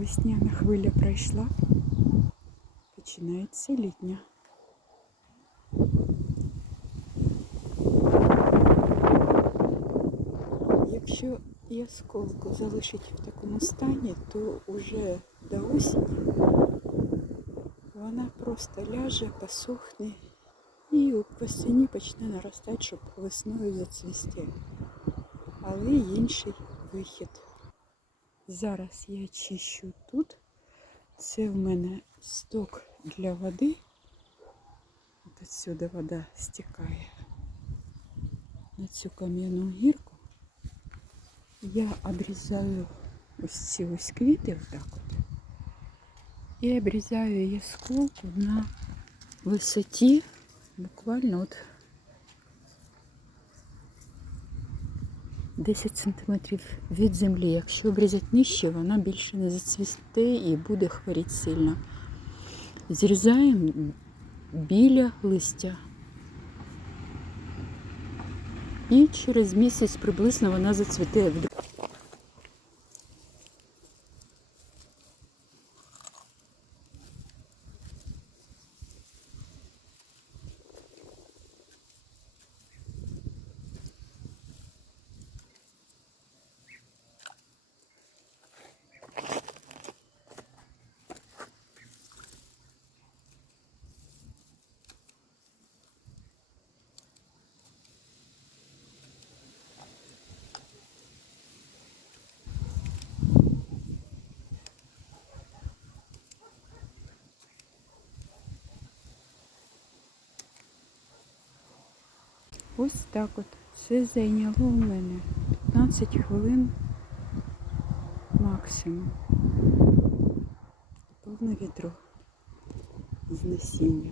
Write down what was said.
Весняна хвиля пройшла. Починається літня. Якщо ясколку залишить в такому стані, то уже до осені вона просто ляже, посохне і у осені почне наростати, щоб весною зацвісти. Але є інший вихід. Зараз я чищу тут. Це в мене сток для води. От отсюди вода стікає на цю кам'яну гірку. Я обрізаю ось ці ось квіти отак от. І обрізаю ясколку на висоті буквально от 10 сантиметрів від землі. Якщо обрізати нижче, вона більше не зацвісте і буде хворіти сильно. Зрізаємо біля листя. І через місяць приблизно вона зацвіте. Ось так от. Це зайняло у мене 15 хвилин максимум. Повне вітро з насіння.